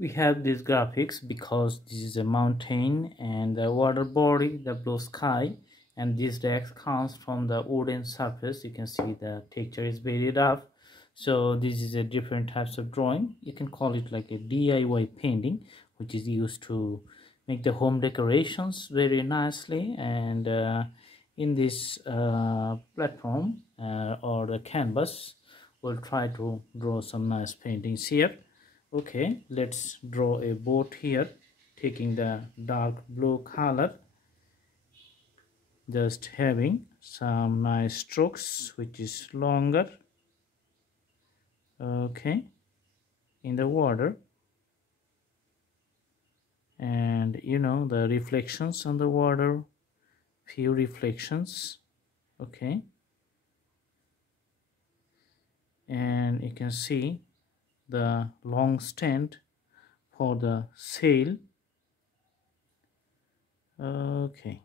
We have these graphics because this is a mountain and the water body, the blue sky, and this text comes from the wooden surface. You can see the texture is very rough. So this is a different types of drawing. You can call it like a DIY painting, which is used to make the home decorations very nicely. And in this platform or the canvas, we'll try to draw some nice paintings here. Okay, let's draw a boat here, taking the dark blue color, just having some nice strokes which is longer. Okay, in the water, and you know the reflections on the water, few reflections. Okay, and you can see the long stand for the sail. Okay,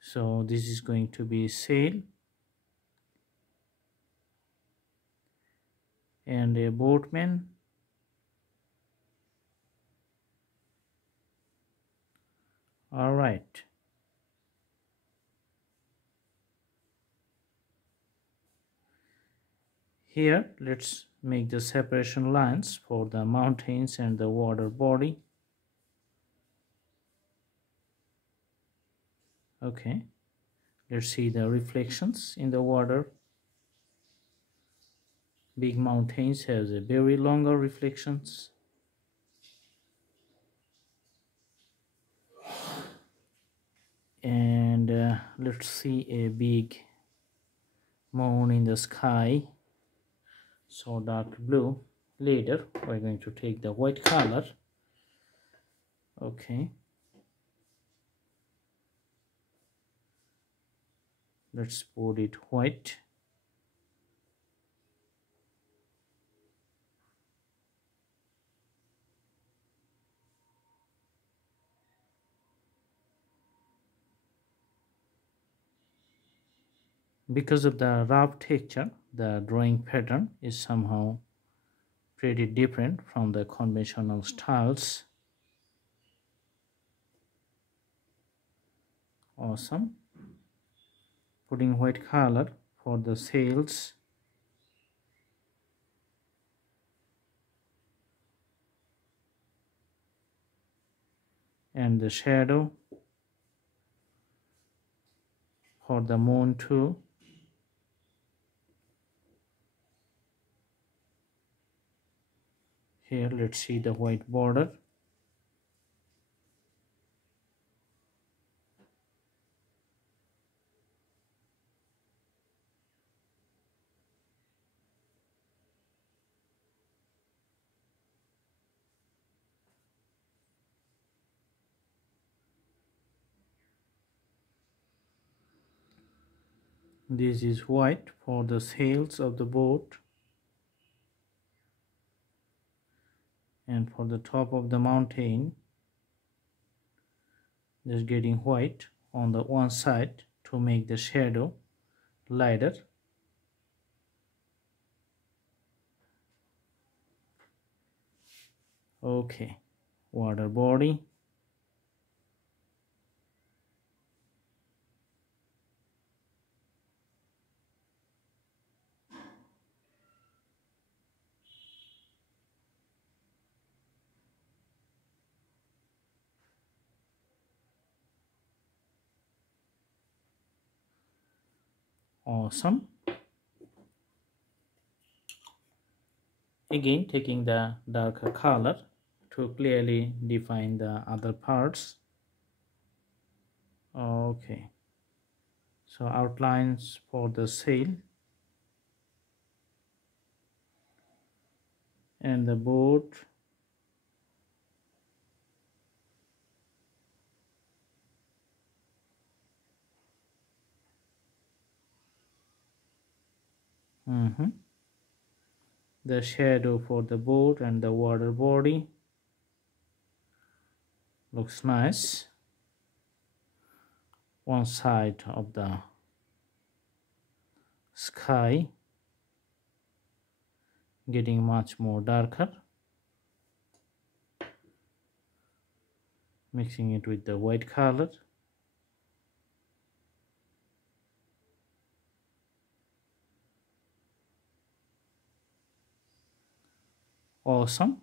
so this is going to be sail and a boatman. All right, here let's make the separation lines for the mountains and the water body. Okay, let's see the reflections in the water. Big mountains has a very longer reflections. And let's see a big moon in the sky, so dark blue. Later we're going to take the white color. Okay, let's put it white. Because of the rough texture, the drawing pattern is somehow pretty different from the conventional styles. Awesome. Putting white color for the sails. And the shadow for the moon too. Here let's see the white border. This is white for the sails of the boat, and for the top of the mountain just getting white on the one side to make the shadow lighter. Okay, water body. Awesome. Again taking the darker color to clearly define the other parts. Okay, so outlines for the sail and the boat. The shadow for the boat and the water body looks nice. One side of the sky getting much more darker, mixing it with the white color. Awesome.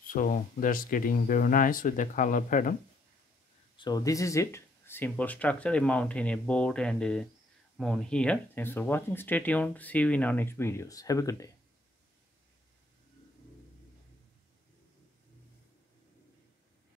So that's getting very nice with the color pattern. So this is it, simple structure, a mountain, a boat, and a moon here. Thanks for watching. Stay tuned. See you in our next videos. Have a good day.